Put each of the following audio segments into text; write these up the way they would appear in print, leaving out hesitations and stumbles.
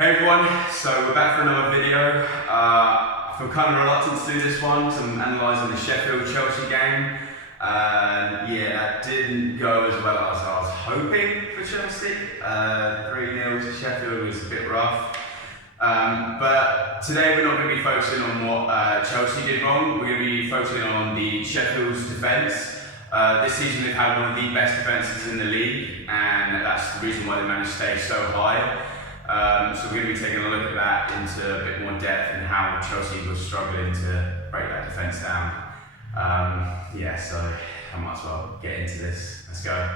Hey everyone, so we're back for another video. I feel kind of reluctant to do this one because I'm analysing the Sheffield-Chelsea game. Yeah, that didn't go as well as I was hoping for Chelsea. 3-0 to Sheffield was a bit rough. But today we're not going to be focusing on what Chelsea did wrong. We're going to be focusing on the Sheffield's defence. This season they've had one of the best defences in the league, and that's the reason why they managed to stay so high. So we're going to be taking a look at that into a bit more depth and how Chelsea was struggling to break that defence down. So I might as well get into this. Let's go.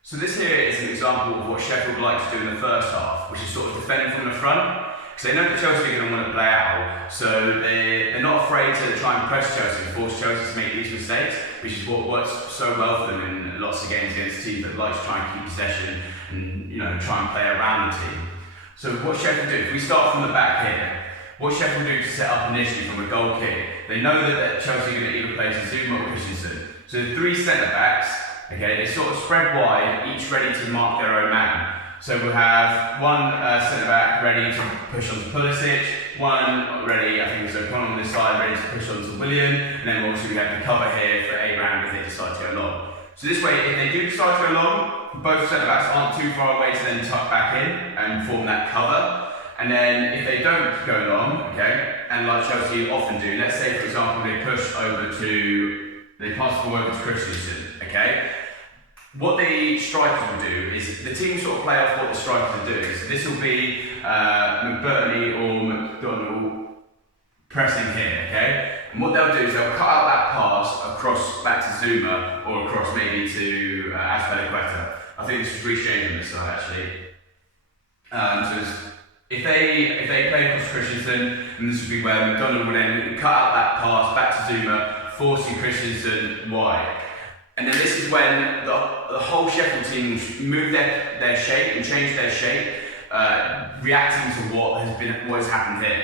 So this here is an example of what Sheffield like to do in the first half, which is sort of defending from the front. Because they know that Chelsea are going to want to play out, so they're not afraid to try and press Chelsea and force Chelsea to make these mistakes, which is what works so well for them in lots of games against teams that like to try and keep possession and try and play around the team. So what Sheffield do, if we start from the back here, what Sheffield do to set up initially from a goal kick, they know that Chelsea are going to either play Zuma or Christensen. So the three centre-backs, okay, they sort of spread wide, each ready to mark their own man. So we'll have one centre-back ready to push on to Pulisic, one ready, I think it's O'Connell on this side, ready to push on to William, and then obviously we have the cover here for Abraham if they decide to go long. So this way, if they do decide to go long, both centre-backs aren't too far away to then tuck back in and form that cover. And then if they don't go long, okay, and like Chelsea often do, let's say for example they pass the ball over to Christensen, okay? What the strikers will do is, the team sort of play off what the strikers will do. So this will be McBurney or McDonald pressing here, okay? And what they'll do is they'll cut out that pass across back to Zuma or across maybe to Azpilicueta. I think this was Reece on this side actually. If they play across Christensen, and this would be where McDonald will then cut out that pass back to Zuma, forcing Christensen wide. And then this is when the whole Sheffield team move their shape and change their shape, reacting to what has happened here.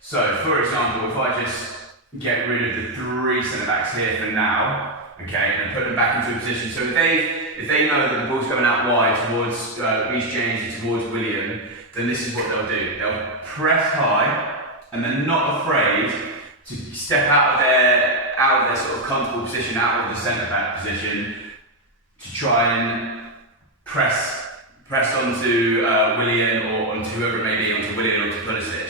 So, for example, if I just get rid of the three centre-backs here for now, okay, and put them back into a position. So if they know that the ball's going out wide towards Reece James and towards William, then this is what they'll do. They'll press high, and they're not afraid to step out of their sort of comfortable position, out of the centre-back position, to try and press onto William or onto whoever it may be, onto William or onto Pulisic.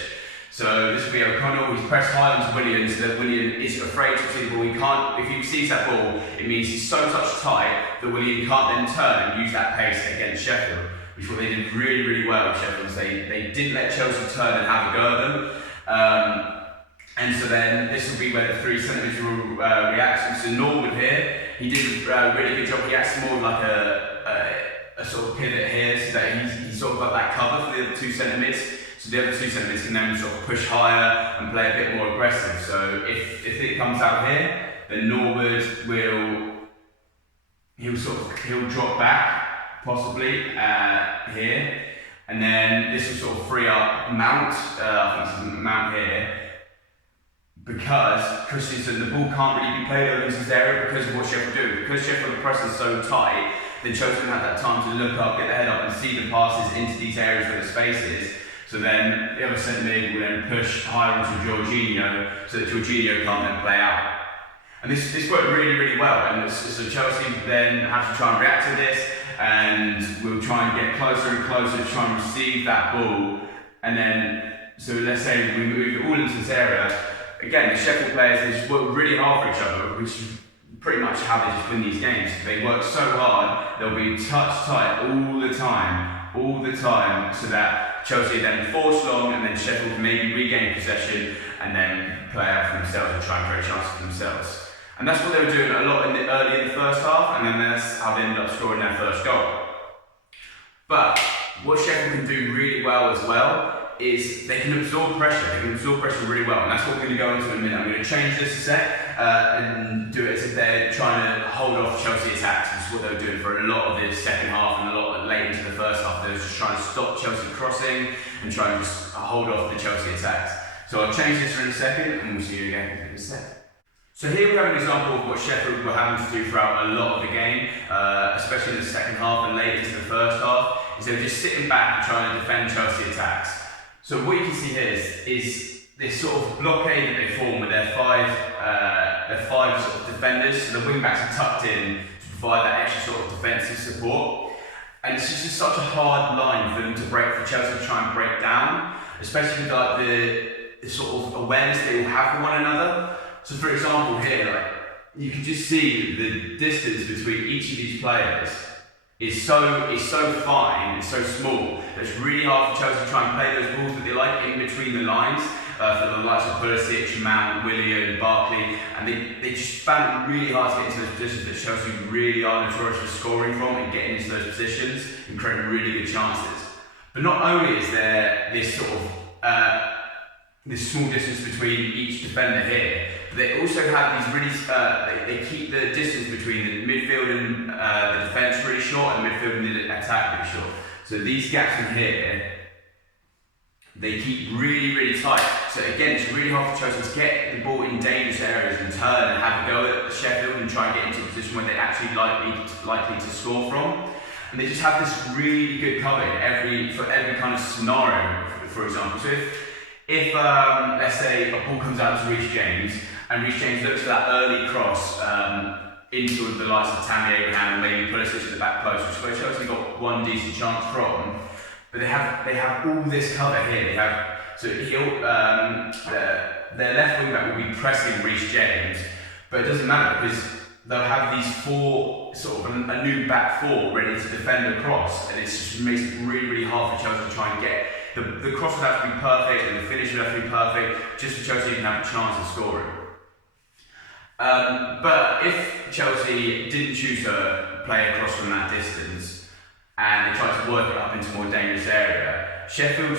So this will be O'Connell, he's pressed high onto William so that William is afraid to see the ball. If he sees that ball, it means he's so touch tight that William can't then turn and use that pace against Sheffield, which is what they did really, really well with Sheffield. They didn't let Chelsea turn and have a go at them. And so then this will be where the three centre-backs will react. So Norwood here, he did a really good job. He acts more like a sort of pivot here, so that he's sort of got that cover for the other two centre-mids. So the other two centre-mids can then sort of push higher and play a bit more aggressive. So if it comes out here, then Norwood he'll drop back possibly here, and then this will sort of free up Mount. I think it's Mount here. Because Christensen, the ball can't really be played over into this area because of what Sheffield do. Because Sheffield press is so tight, then Chelsea don't have that time to look up, get their head up and see the passes into these areas where the space is. So then the other centre mid will then push higher into Jorginho so that Jorginho can't then play out. And this worked really, really well. And so Chelsea then have to try and react to this, and we'll try and get closer and closer to try and receive that ball. And then, so let's say we move it all into this area. Again, the Sheffield players, they just work really hard for each other, which is pretty much how they just win these games. They work so hard, they'll be touch tight all the time, so that Chelsea then force long, and then Sheffield maybe regain possession, and then play out for themselves and try and create chances for themselves. And that's what they were doing a lot early in the first half, and then that's how they ended up scoring their first goal. But what Sheffield can do really well as well is they can absorb pressure. They can absorb pressure really well, and that's what we're going to go into in a minute. I'm going to change this a sec and do it as if they're trying to hold off Chelsea attacks, which is what they were doing for a lot of the second half and a lot late into the first half. They were just trying to stop Chelsea crossing and try and just hold off the Chelsea attacks. So I'll change this for a second, and we'll see you again in a sec. So here we have an example of what Sheffield were having to do throughout a lot of the game, especially in the second half and late into the first half, is they were just sitting back and trying to defend Chelsea attacks. So what you can see here is this sort of blockade that they form with their five sort of defenders. So the wing backs are tucked in to provide that extra sort of defensive support. And it's just such a hard line for them to break, for Chelsea to try and break down, especially with like the sort of awareness they all have for one another. So for example here, like, you can just see the distance between each of these players is so fine, it's so small, that it's really hard for Chelsea to try and play those balls that they like in between the lines, for the likes of Pulisic, Mount, Willian, Barkley, and they just found it really hard to get into those positions that Chelsea really are notorious for scoring from and getting into those positions and creating really good chances. But not only is there this sort of this small distance between each defender here, but they also have these really, they keep the distance between the midfield and the defence really short, and the midfield and the attack really short. So these gaps in here, they keep really, really tight. So again, it's really hard for Chelsea to get the ball in dangerous areas and turn and have a go at Sheffield and try and get into a position where they're actually likely to score from. And they just have this really good cover for every kind of scenario, for example. So if let's say a ball comes out to Reece James, and Reece James looks for that early cross into the likes of Tammy Abraham and maybe Pulisic at the back post, which is where Chelsea got one decent chance from. But they have all this cover here. They have their left wing back will be pressing Reece James, but it doesn't matter because they'll have these four sort of a new back four ready to defend the cross, and it just makes it really, really hard for Chelsea to try and get the cross would have to be perfect and the finish would have to be perfect just for Chelsea to have a chance of scoring. But if Chelsea didn't choose to play across from that distance and they tried to work it up into a more dangerous area, Sheffield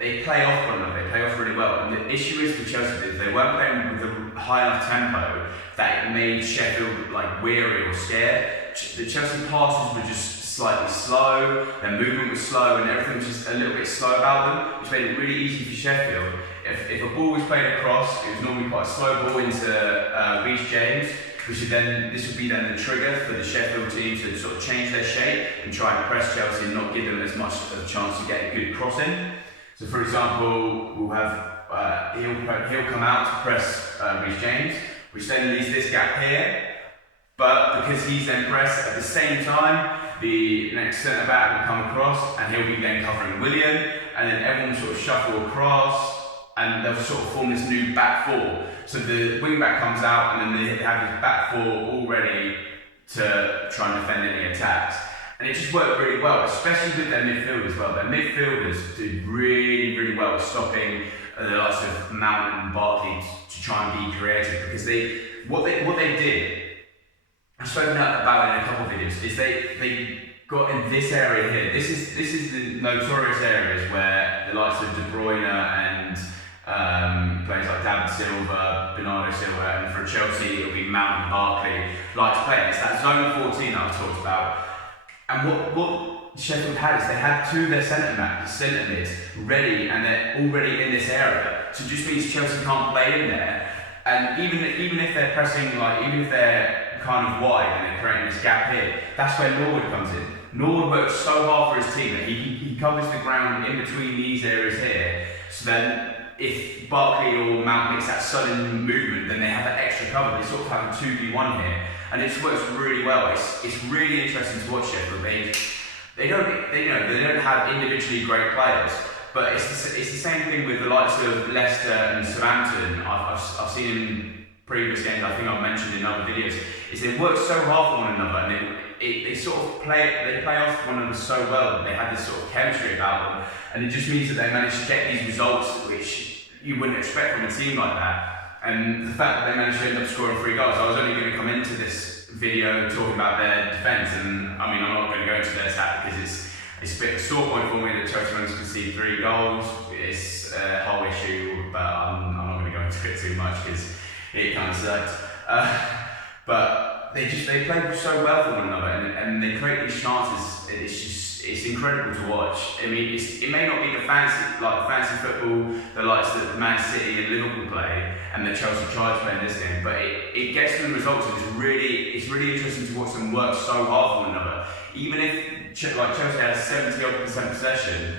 they play off one another, they play off really well. And the issue is for Chelsea is they weren't playing with a high enough tempo that it made Sheffield like weary or scared. The Chelsea passes were just slightly slow, their movement was slow, and everything was just a little bit slow about them, which made it really easy for Sheffield. If a ball was played across, it was normally quite a slow ball into Reece James, this would be the trigger for the Sheffield team to sort of change their shape and try and press Chelsea and not give them as much of a chance to get a good cross in. So for example, we'll have he'll come out to press Reece James, which then leaves this gap here. But because he's then pressed at the same time, the next centre back will come across and he'll be then covering Willian, and then everyone will sort of shuffle across and they'll sort of form this new back four. So the wing back comes out and then they have this back four all ready to try and defend any attacks. And it just worked really well, especially with their midfield as well. Their midfielders did really, really well stopping the likes of Mount and Barkley to try and be creative, because what they did, I've spoken about it in a couple of videos, is they got in this area here. This is the notorious areas where the likes of De Bruyne and players like David Silva, Bernardo Silva, and for Chelsea it'll be Mount and Barkley like to play. It's that zone 14 that I've talked about. And what Sheffield had is they had two of their centre mids ready, and they're already in this area. So it just means Chelsea can't play in there. And even if they're pressing, even if they're kind of wide and they're creating this gap here, that's where Norwood comes in. Norwood works so hard for his team that he covers the ground in between these areas here, so then if Barkley or Mount makes that sudden movement, then they have that extra cover. They sort of have a 2v1 here, and it just works really well. It's really interesting to watch Sheffield. They don't have individually great players, but it's the same thing with the likes of Leicester and Southampton. I've seen in previous games, I think I've mentioned in other videos, is they work so hard for one another, and they sort of play off one another so well. They have this sort of chemistry about them, and it just means that they manage to get these results which you wouldn't expect from a team like that. And the fact that they managed to end up scoring 3 goals, I was only going to come into this video talking about their defence, and I mean, I'm not going to go into their attack because it's a bit of a sore point for me that Chelsea managed to concede 3 goals. It's a whole issue, but I'm not going to go into it too much because it kind of sucked. But they play so well for one another, and they create these chances. It's incredible to watch. I mean, it may not be the fancy football the likes that Man City and Liverpool play, and that Chelsea try to play in this game, but it gets them results, and it's really interesting to watch them work so hard for one another. Even if like Chelsea had 70% possession,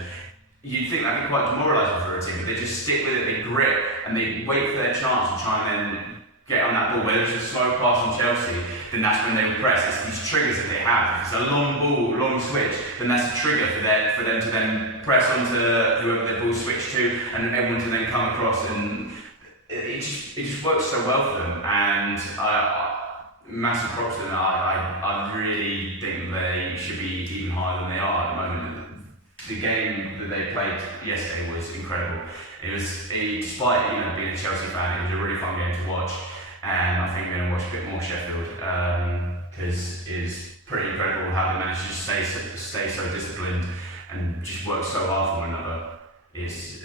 you'd think that'd be quite demoralising for a team, but they just stick with it, they grit, and they wait for their chance to try and then get on that ball. Whether it's a slow pass from Chelsea, then that's when they will press. It's these triggers that they have. If it's a long ball, long switch, then that's a trigger for them to then press onto whoever their ball switched to, and everyone to then come across, and it just works so well for them. And massive props to them. I really think they should be even higher than they are at the moment. The game that they played yesterday was incredible. It was, despite being a Chelsea fan, it was a really fun game to watch, and I think we're going to watch a bit more Sheffield because it's pretty incredible how they managed to stay so disciplined and just work so hard for one another. It's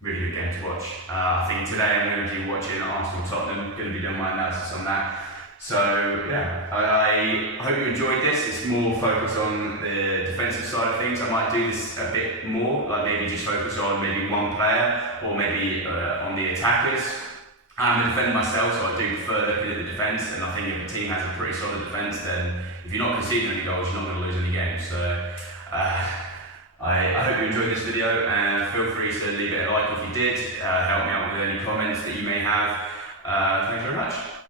really good game to watch. I think today I'm going to be watching Arsenal Tottenham. Going to be doing my analysis on that. So yeah, I hope you enjoyed this. It's more focused on the defensive side of things. I might do this a bit more, like maybe just focus on maybe one player or maybe on the attackers. I'm a defender myself, so I do prefer looking at the defence, and I think if a team has a pretty solid defence, then if you're not conceding any goals, you're not going to lose any games. So I hope you enjoyed this video, and feel free to leave it a like if you did. Help me out with any comments that you may have. Thanks very much.